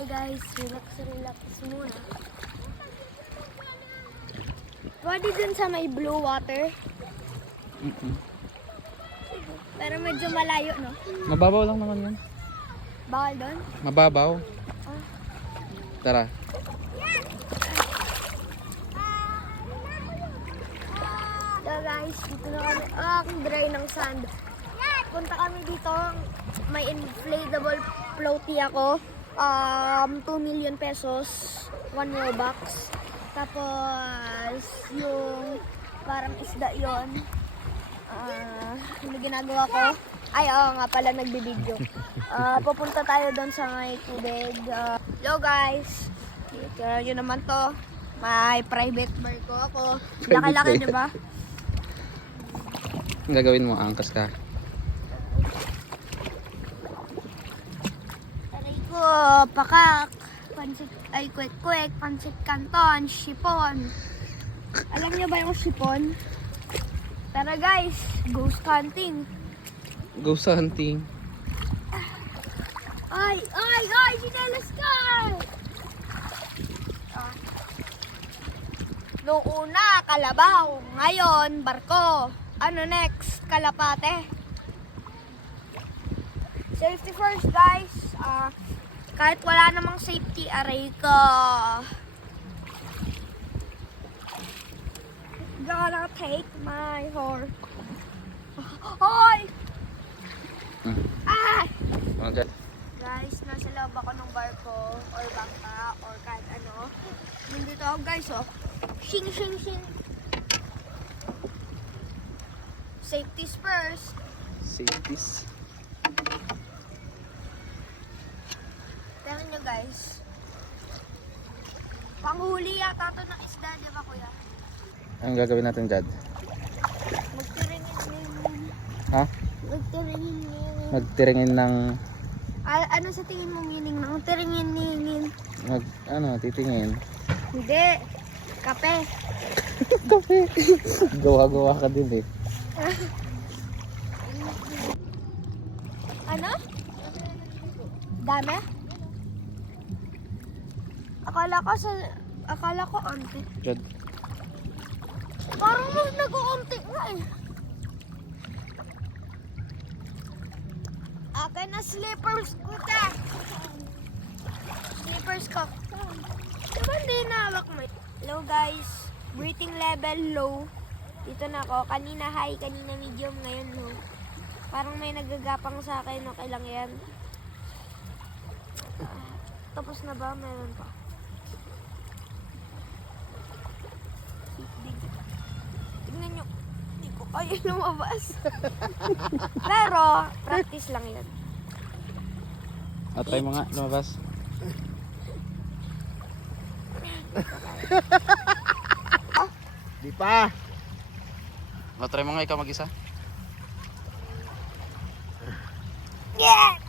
Hi guys, relax muna. Pwede dun sa may blue water. Pero medyo malayo, no? Mababaw lang naman yan. Bawal doon? Mababaw. Ah. Tara. So guys, dito na kami. Ang dry ng sand. Punta kami dito. May inflatable floaty ako. 2 million pesos. 1 Robux. Tapos, yung parang isda yon. Ano ginagawa ko? Ay, oo nga pala, nagbibideo. Pupunta tayo doon sa may tubig. Hello guys. Kaya yun naman to. May private bar ko ako. Laki-laki, di ba? Ang gagawin mo, angkas ka. Taray ko, pakak. Pansit, ay kwek-kwek, pansit canton, shipon. Alam niyo ba yung shipon? Tara guys, ghost hunting. Go sa hunting. Ay! Sinelas ka! Noong una, kalabaw. Ngayon, barko. Ano next? Kalapate. Safety first, guys. Kahit wala namang safety, aray ko. Gonna take my horse. Hoy! Ah! Okay. Guys, nasa loob ako ng barko or bangka or kahit ano. Nandito ako guys, oh. Shing. Safety's first. Safeties. Tingnan nyo guys. Panghuli yata ito ng isda, di ba kuya? Ang gagawin natin dyan? Magtiringin. Ha? Magtiringin. Magtiringin ng... Ano sa tingin mo meaning ng tiringin? Titingin. Hindi. Kape. Kape. Gawa-gawa ka din eh. Ano? Dami? Akala ko onti. Dyan. Parang nag-uunti nga eh. Akin na slippers ko ta. Slippers ko. Diba hindi nawak mo? Hello guys. Breathing level low. Dito na ako. Kanina high, kanina medium, ngayon low. Parang may nagagapang sa akin. Okay lang yan. Tapos na ba? Meron pa. Tignan nyo. Hindi ko kaya lumabas. Pero, practice lang yan. Try mo nga, lumabas. Di pa. Try mo nga ikaw mag-isa. Yeah!